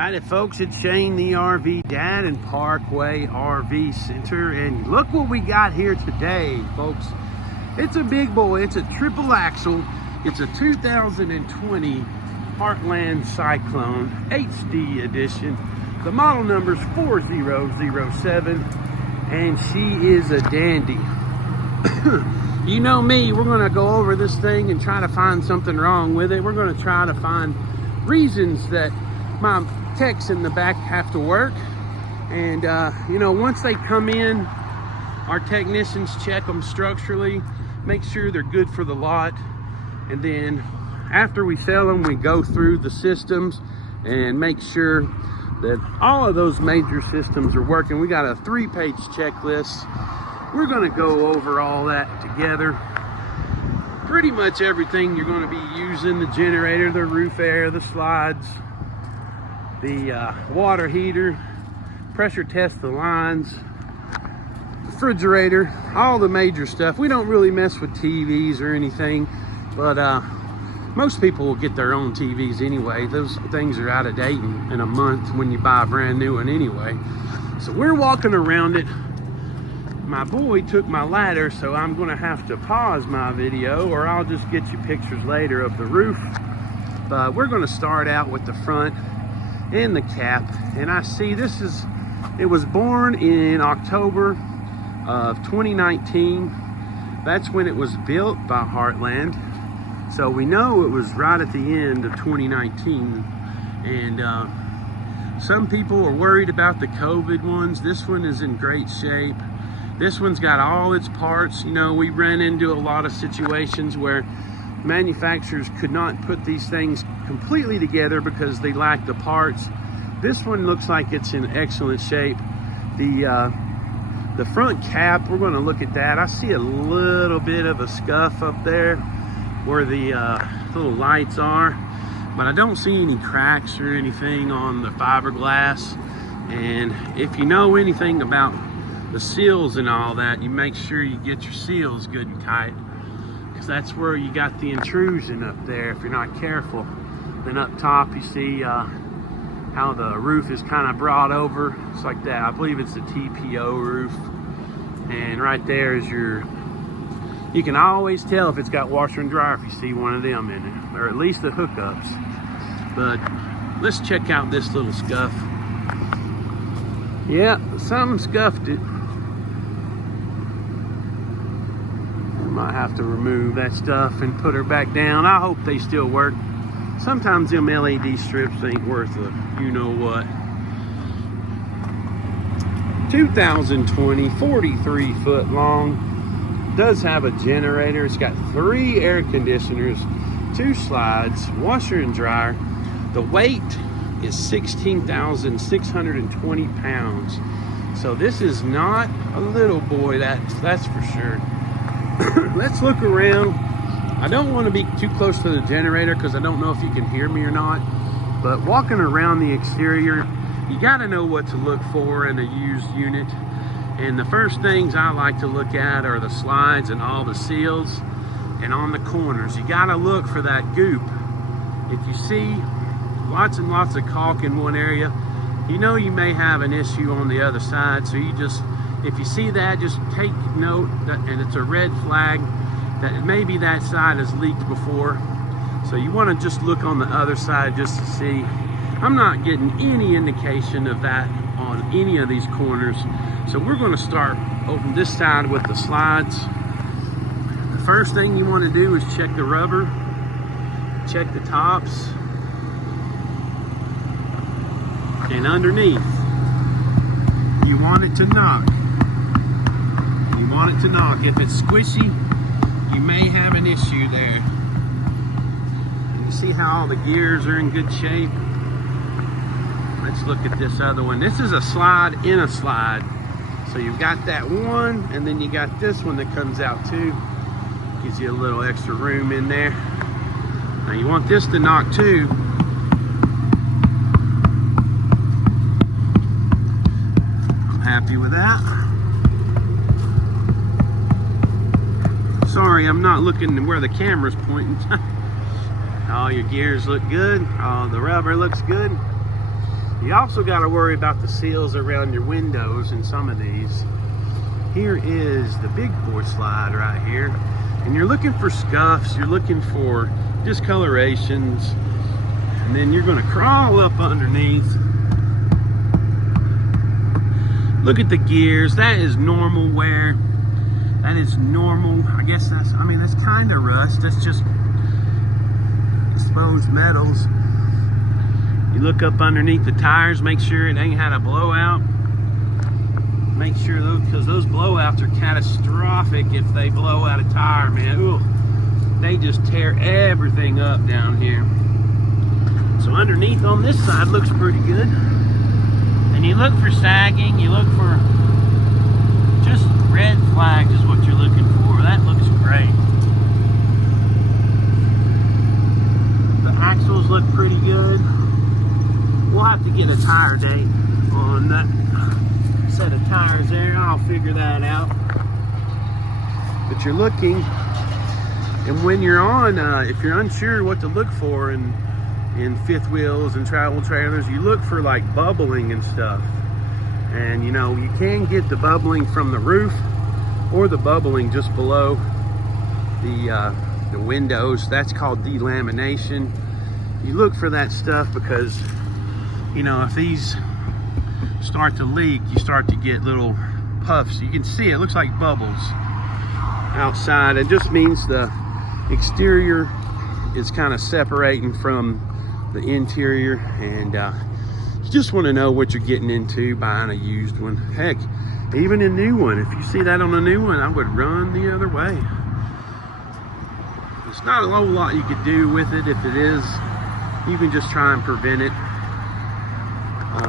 Howdy folks, it's Shane the RV Dad in Parkway Rv Center, and look what we got here today, folks. It's a big boy. It's a triple axle. It's a 2020 Heartland Cyclone HD edition. The model number's 4007, and she is a dandy. You know me, we're gonna go over this thing and try to find something wrong with it. We're gonna try to find reasons that my techs in the back have to work, and you know, once they come in, our technicians check them structurally, make sure they're good for the lot, and then after we sell them, we go through the systems and make sure that all of those major systems are working. We got a 3-page checklist. We're going to go over all that together. Pretty much everything you're going to be using: the generator, the roof air, the slides, the water heater, pressure test the lines, refrigerator, all the major stuff. We don't really mess with TVs or anything, but most people will get their own TVs anyway. Those things are out of date in a month when you buy a brand new one anyway. So we're walking around it. My boy took my ladder, so I'm gonna have to pause my video, or I'll just get you pictures later of the roof. But we're gonna start out with the front and the cap. And I see it was born in October of 2019. That's when it was built by Heartland. So we know it was right at the end of 2019. And some people are worried about the COVID ones. This one is in great shape. This one's got all its parts. You know, we ran into a lot of situations where manufacturers could not put these things completely together because they lack the parts. This one looks like it's in excellent shape. The front cap, we're going to look at that. I see a little bit of a scuff up there where the little lights are, but I don't see any cracks or anything on the fiberglass. And if you know anything about the seals and all that, you make sure you get your seals good and tight, because that's where you got the intrusion up there if you're not careful. Then up top you see how the roof is kind of brought over. It's like that. I believe it's a TPO roof. And right there is you can always tell if it's got washer and dryer if you see one of them in it, or at least the hookups. But let's check out this little scuff. Yeah, something scuffed it. Might have to remove that stuff and put her back down. I hope they still work. Sometimes them LED strips ain't worth a you know what. 2020, 43 foot long. Does have a generator. It's got 3 air conditioners, 2 slides, washer and dryer. The weight is 16,620 pounds. So this is not a little boy, that's for sure. Let's look around. I don't want to be too close to the generator because I don't know if you can hear me or not. But walking around the exterior, you got to know what to look for in a used unit. And the first things I like to look at are the slides and all the seals, and on the corners. You got to look for that goop. If you see lots and lots of caulk in one area, you know you may have an issue on the other side. So if you see that, just take note that, and it's a red flag, that maybe that side has leaked before. So you want to just look on the other side just to see. I'm not getting any indication of that on any of these corners. So we're going to start over this side with the slides. The first thing you want to do is check the rubber, check the tops, and underneath, you want it to knock. You want it to knock. If it's squishy, you may have an issue there. And you see how all the gears are in good shape? Let's look at this other one. This is a slide in a slide. So you've got that one, and then you got this one that comes out too. Gives you a little extra room in there. Now you want this to knock too. I'm happy with that. Sorry, I'm not looking where the camera's pointing. All your gears look good. All the rubber looks good. You also got to worry about the seals around your windows in some of these. Here is the big boy slide right here. And you're looking for scuffs, you're looking for discolorations, and then you're gonna crawl up underneath. Look at the gears, that is normal wear. That is normal, I guess that's kind of rust, that's just exposed metals. You look up underneath the tires, make sure it ain't had a blowout. Make sure those, because those blowouts are catastrophic if they blow out a tire, man. Ooh, they just tear everything up down here. So underneath on this side looks pretty good. And you look for sagging, you look for just red flags is what you're looking for. That looks great. The axles look pretty good. We'll have to get a tire date on that set of tires there. I'll figure that out. But you're looking, and when you're on, if you're unsure what to look for in fifth wheels and travel trailers, you look for like bubbling and stuff. And you know, you can get the bubbling from the roof or the bubbling just below the windows. That's called delamination. You look for that stuff because, you know, if these start to leak, you start to get little puffs. You can see it looks like bubbles outside. It just means the exterior is kind of separating from the interior, and you just want to know what you're getting into buying a used one. Heck, even a new one, if you see that on a new one, I would run the other way. There's not a whole lot you could do with it. If it is, you can just try and prevent it.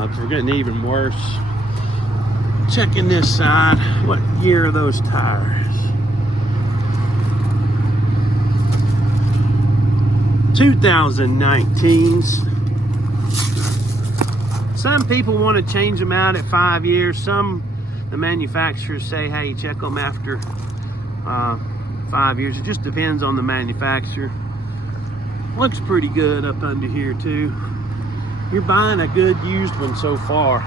If we're getting even worse, checking this side, what year are those tires? 2019s. Some people want to change them out at 5 years. Some, the manufacturers say, hey, check them after 5 years. It just depends on the manufacturer. Looks pretty good up under here too. You're buying a good used one so far.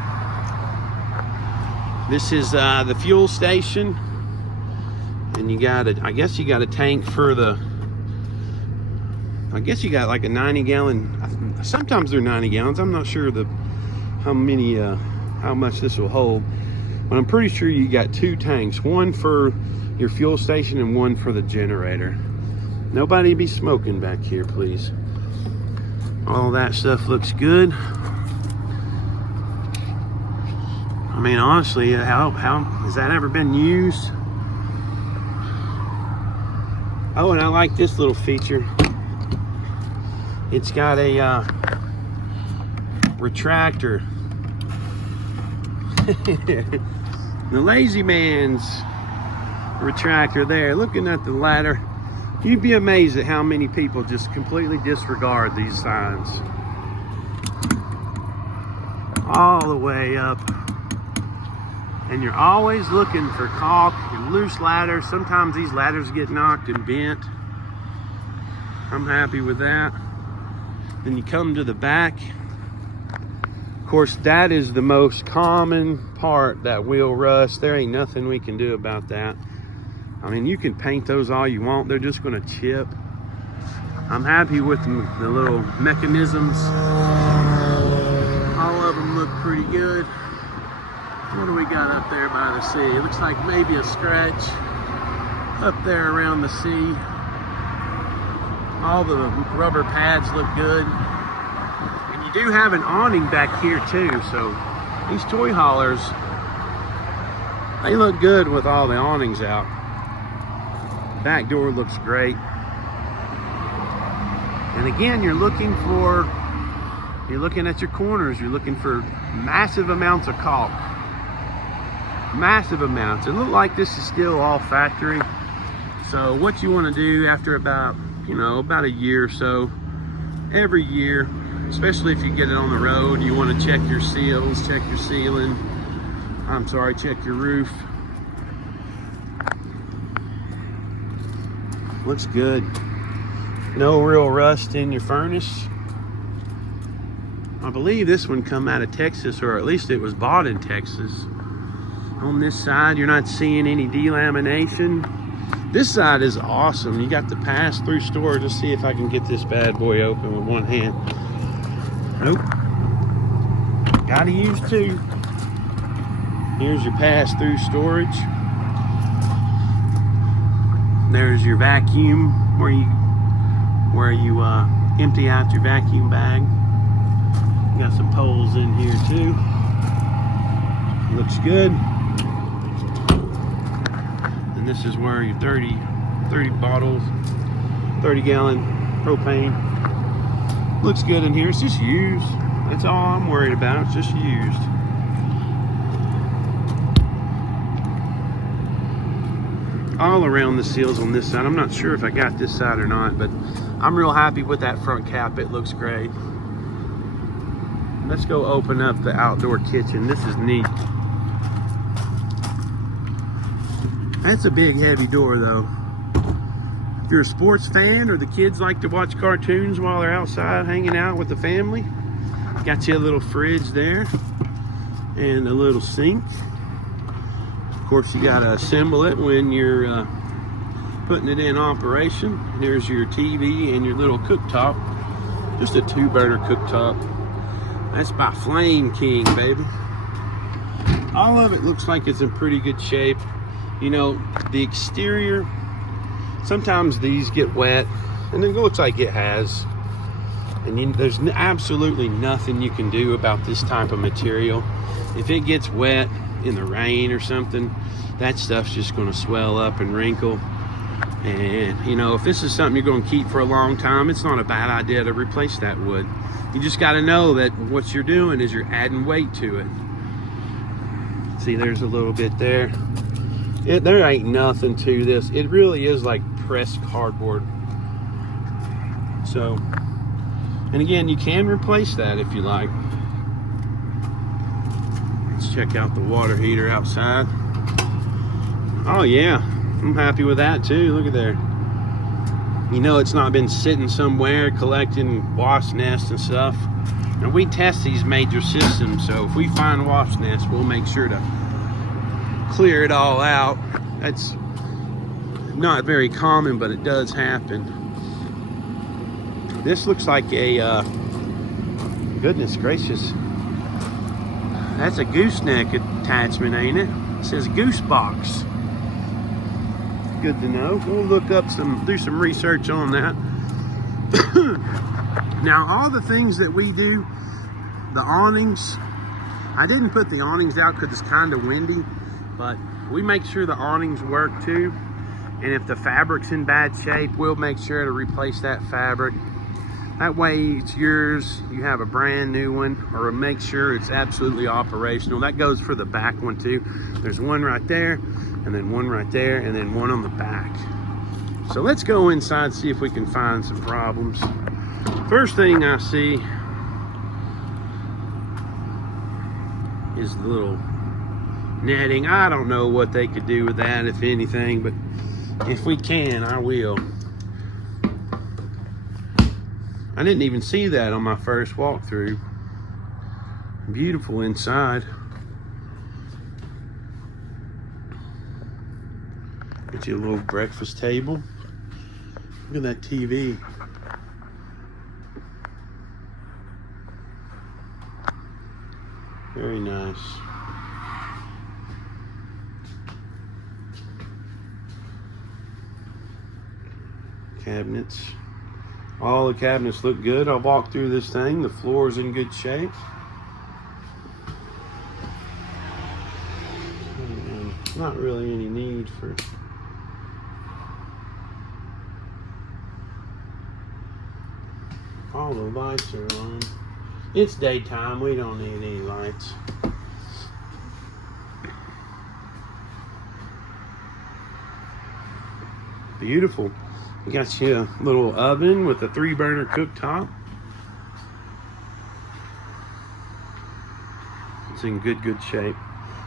This is the fuel station, and you got it. I guess you got a tank for the. I guess you got like a 90-gallon. Sometimes they're 90 gallons. I'm not sure how much this will hold, but I'm pretty sure you got two tanks. One for your fuel station and one for the generator. Nobody be smoking back here, please. All that stuff looks good. I mean, honestly, how has that ever been used? Oh, and I like this little feature. It's got a retractor. The lazy man's retractor there. Looking at the ladder, you'd be amazed at how many people just completely disregard these signs. All the way up. And you're always looking for caulk and loose ladders. Sometimes these ladders get knocked and bent. I'm happy with that. Then you come to the back. Of course, that is the most common part, that wheel rust. There ain't nothing we can do about that. I mean, you can paint those all you want. They're just going to chip. I'm happy with the little mechanisms. All of them look pretty good. What do we got up there by the sea? It looks like maybe a scratch up there around the sea. All the rubber pads look good. And you do have an awning back here too. So these toy haulers, they look good with all the awnings out. Back door looks great. And again, you're looking at your corners, you're looking for massive amounts of caulk. Massive amounts. It looks like this is still all factory. So what you want to do after about a year or so, every year, especially if you get it on the road, you want to check your seals, check your ceiling. Check your roof. Looks good. No real rust in your furnace. believe this one come out of Texas, or at least it was bought in Texas. On this side, you're not seeing any delamination. This side is awesome. You got the pass-through storage. Let's see if I can get this bad boy open with one hand. Nope. Gotta use two. Here's your pass-through storage. There's your vacuum where you empty out your vacuum bag. Got some poles in here too. Looks good. And this is where your 30 bottles, 30 gallon propane. Looks good in here. It's just used. That's all I'm worried about. It's just used. All around the seals on this side. I'm not sure if I got this side or not, but I'm real happy with that front cap. It looks great. Let's go open up the outdoor kitchen. This is neat. That's a big, heavy door, though. If you're a sports fan or the kids like to watch cartoons while they're outside hanging out with the family, got you a little fridge there and a little sink. Of course, you got to assemble it when you're putting it in operation. There's your TV and your little cooktop. Just a 2-burner cooktop. That's by Flame King, baby. All of it looks like it's in pretty good shape. You know, the exterior, sometimes these get wet, and it looks like it has. And there's absolutely nothing you can do about this type of material. If it gets wet in the rain or something, that stuff's just going to swell up and wrinkle. And, you know, if this is something you're going to keep for a long time, it's not a bad idea to replace that wood. You just got to know that what you're doing is you're adding weight to it. See, there's a little bit there. There ain't nothing to this. It really is like pressed cardboard. So, and again, you can replace that if you like. Let's check out the water heater outside. Oh yeah, I'm happy with that too. Look at there. You know, it's not been sitting somewhere collecting wasp nests and stuff. And we test these major systems, so if we find wasp nests, we'll make sure to clear it all out. That's not very common, but it does happen. This looks like a goodness gracious, that's a gooseneck attachment, ain't it? It says goose box. Good to know. We'll look up do some research on that. Now, all the things that we do, the awnings, I didn't put the awnings out because it's kind of windy, but we make sure the awnings work too. And if the fabric's in bad shape, we'll make sure to replace that fabric. That way it's yours, you have a brand new one, or make sure it's absolutely operational. That goes for the back one too. There's one right there, and then one right there, and then one on the back. So let's go inside, see if we can find some problems. First thing I see is the little netting. I don't know what they could do with that, if anything, but if we can, I will. I didn't even see that on my first walkthrough. Beautiful inside. Get you a little breakfast table. Look at that TV. Very nice. Cabinets. All the cabinets look good. I'll walk through this thing. The floor is in good shape. And not really any need for all the lights are on. It's daytime. We don't need any lights. Beautiful. We got you a little oven with a 3-burner cooktop. It's in good shape.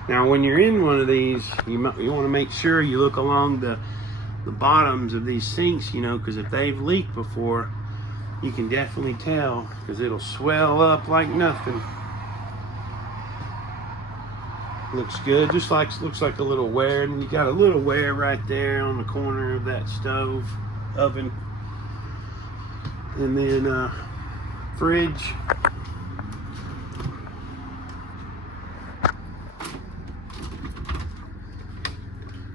Now, when you're in one of these, you want to make sure you look along the bottoms of these sinks, you know, because if they've leaked before, You can definitely tell because it'll swell up like nothing. Looks good, just like looks like a little wear, and you got a little wear right there on the corner of that stove oven. And then fridge.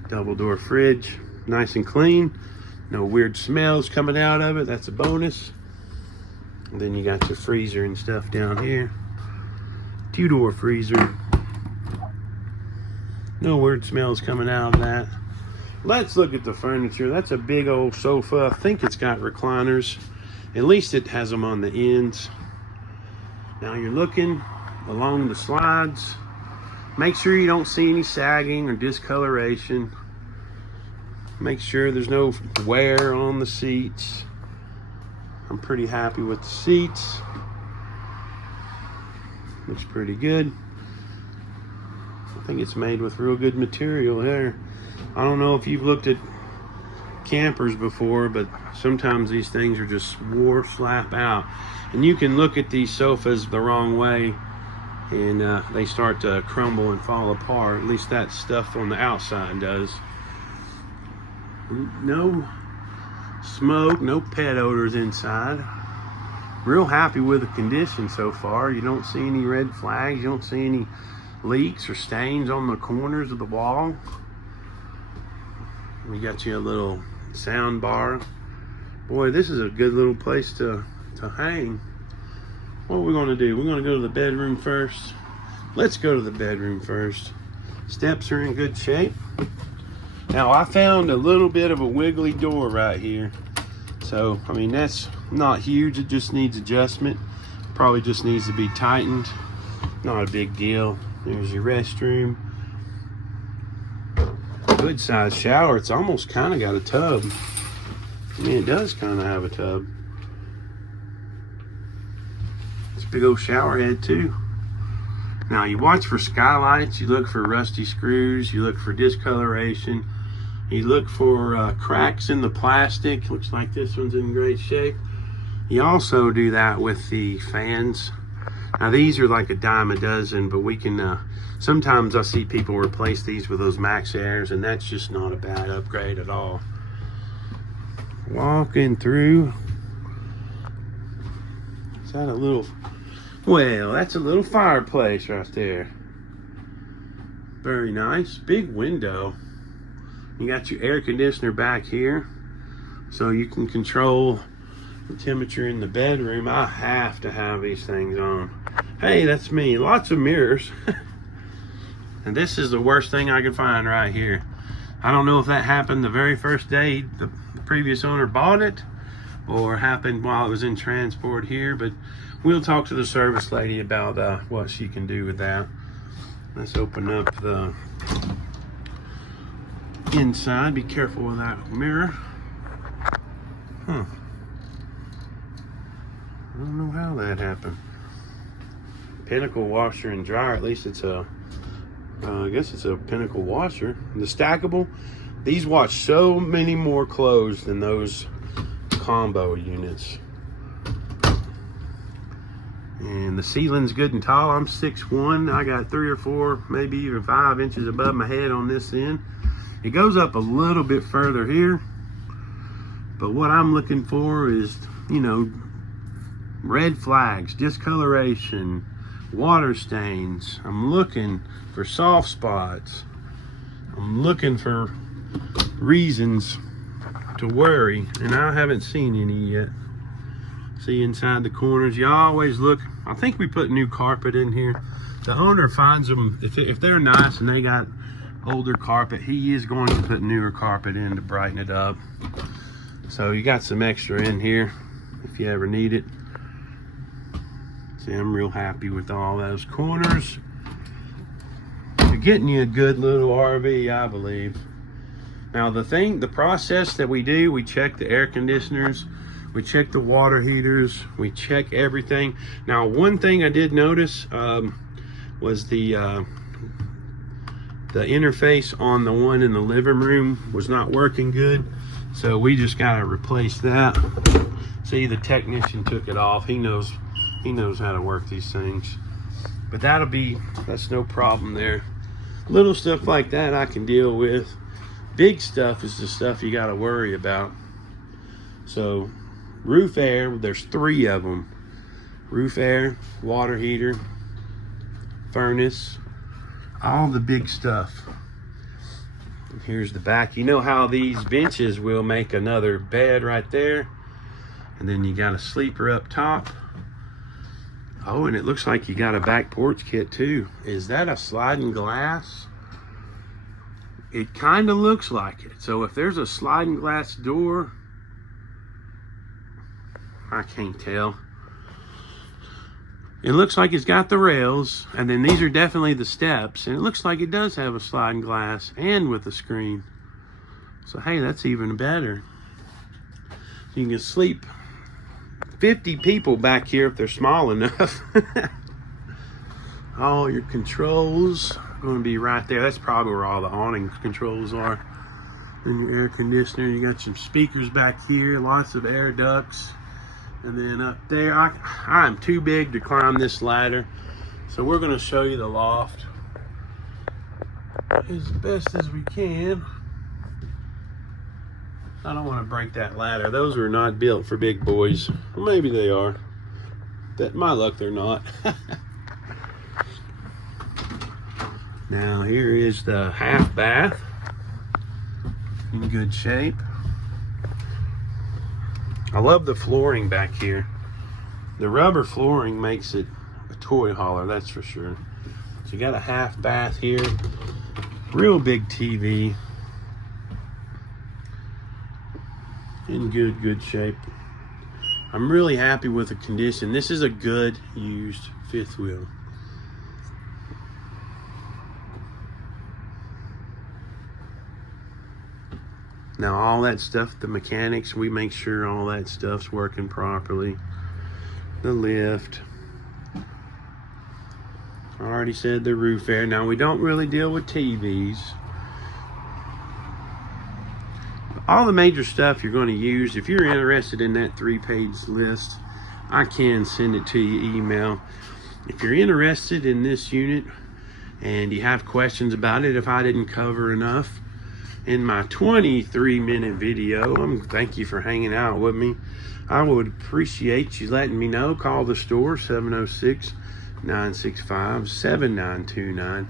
Double door fridge, nice and clean. No weird smells coming out of it, that's a bonus. And then you got your freezer and stuff down here. 2-door freezer. No weird smells coming out of that. Let's look at the furniture. That's a big old sofa. I think it's got recliners. At least it has them on the ends. Now you're looking along the slides. Make sure you don't see any sagging or discoloration. Make sure there's no wear on the seats. I'm pretty happy with the seats. Looks pretty good. I think it's made with real good material there. I don't know if you've looked at campers before, but sometimes these things are just wore slap out. And you can look at these sofas the wrong way and they start to crumble and fall apart. At least that stuff on the outside does. No smoke, no pet odors inside. Real happy with the condition so far. You don't see any red flags. You don't see any leaks or stains on the corners of the wall. We got you a little sound bar. Boy, this is a good little place to hang. What are we gonna do? We're gonna go to the bedroom first. Let's go to the bedroom first. Steps are in good shape. Now I found a little bit of a wiggly door right here. So, I mean, that's not huge. It just needs adjustment. Probably just needs to be tightened. Not a big deal. There's your restroom. Good size shower. It's almost kind of got a tub. I mean, it does kind of have a tub. It's a big old shower head too. Now you watch for skylights. You look for rusty screws. You look for discoloration. You look for cracks in the plastic. Looks like this one's in great shape. You also do that with the fans. Now these are like a dime a dozen, but we can, sometimes I see people replace these with those Max Airs, and that's just not a bad upgrade at all. Walking through. Is that a little, well, that's a little fireplace right there. Very nice, big window. You got your air conditioner back here, so you can control the temperature in the bedroom. I have to have these things on. Hey, that's me. Lots of mirrors. And this is the worst thing I could find right here. I don't know if that happened the very first day the previous owner bought it, or happened while it was in transport here, but we'll talk to the service lady about what she can do with that. Let's open up the inside. Be careful with that mirror. I don't know how that happened. Pinnacle washer and dryer. At least it's a, I guess it's a Pinnacle washer. The stackable. These wash so many more clothes than those combo units. And the ceiling's good and tall. I'm 6'1". I got 3 or 4, maybe even 5 inches above my head on this end. It goes up a little bit further here. But what I'm looking for is, you know, red flags, discoloration, water stains. I'm looking for soft spots. I'm looking for reasons to worry, and I haven't seen any yet. See inside the corners, you always look. I think we put new carpet in here. The owner finds them, if they're nice and they got older carpet, he is going to put newer carpet in to brighten it up. So you got some extra in here if you ever need it. See, I'm real happy with all those corners. You're getting you a good little RV, I believe. Now the process that we do, we check the air conditioners, we check the water heaters, we check everything. Now one thing I did notice was the interface on the one in the living room was not working good. So we just gotta replace that. See, the technician took it off. He knows how to work these things. But that's no problem there. Little stuff like that I can deal with. Big stuff is the stuff you gotta worry about. So roof air, there's 3 of them. Roof air, water heater, furnace, all the big stuff. Here's the back. You know how these benches will make another bed right there, and then you got a sleeper up top. Oh, and it looks like you got a back porch kit too. Is that a sliding glass? It kind of looks like it. So if there's a sliding glass door, I can't tell. It looks like it's got the rails, and then these are definitely the steps, and it looks like it does have a sliding glass and with a screen. So hey, that's even better. You can sleep 50 people back here if they're small enough. All your controls are going to be right there. That's probably where all the awning controls are. And your air conditioner, you got some speakers back here, lots of air ducts. And then up there, I'm too big to climb this ladder, so we're going to show you the loft as best as we can. I don't want to break that ladder. Those are not built for big boys. Well, maybe they are. My luck, they're not. Now here is the half bath, in good shape. I love the flooring back here. The rubber flooring makes it a toy hauler, that's for sure. So you got a half bath here, real big TV, in good shape. I'm really happy with the condition. This is a good used fifth wheel. Now all that stuff, the mechanics, we make sure all that stuff's working properly. The lift. I already said the roof air. Now we don't really deal with TVs. All the major stuff you're going to use, if you're interested in that 3-page list, I can send it to you email. If you're interested in this unit and you have questions about it, if I didn't cover enough in my 23-minute video, thank you for hanging out with me. I would appreciate you letting me know. Call the store, 706-965-7929.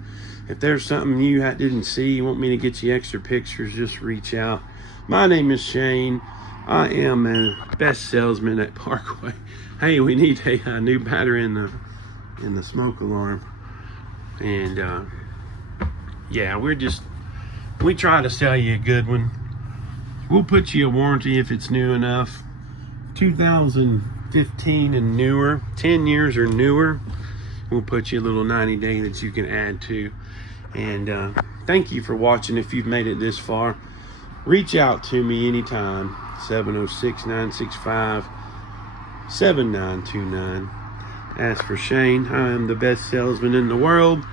If there's something you didn't see, you want me to get you extra pictures, just reach out. My name is Shane. I am a best salesman at Parkway. Hey, we need a new battery in the smoke alarm. And yeah, we try to sell you a good one. We'll put you a warranty if it's new enough. 2015 and newer, 10 years or newer. We'll put you a little 90-day that you can add to. And thank you for watching. If you've made it this far, reach out to me anytime. 706-965-7929. As for Shane, I am the best salesman in the world.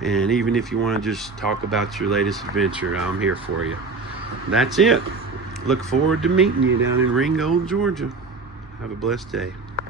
And even if you want to just talk about your latest adventure, I'm here for you. That's it. Look forward to meeting you down in Ringgold, Georgia. Have a blessed day.